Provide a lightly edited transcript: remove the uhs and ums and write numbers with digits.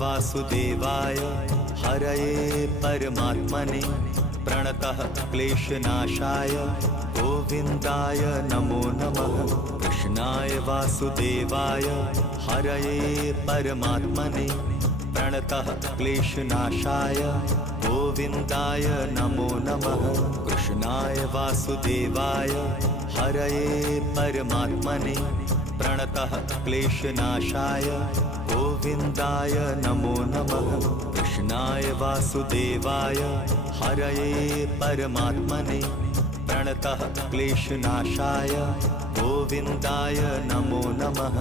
वासुदेवाय हरये परमात्मने प्रणतः क्लेशनाशाय गोविन्दाय नमो नमः। कृष्णाय वासुदेवाय हरये परमात्मने प्रणतः क्लेशनाशाय गोविन्दाय नमो नमः। कृष्णाय वासुदेवाय हरये परमात्मने प्रणतः क्लेशनाशाय गोविन्दाय नमो नमः। कृष्णाय वासुदेवाय हरये परमात्मने प्रणतः क्लेशनाशाय गोविन्दाय नमो नमः।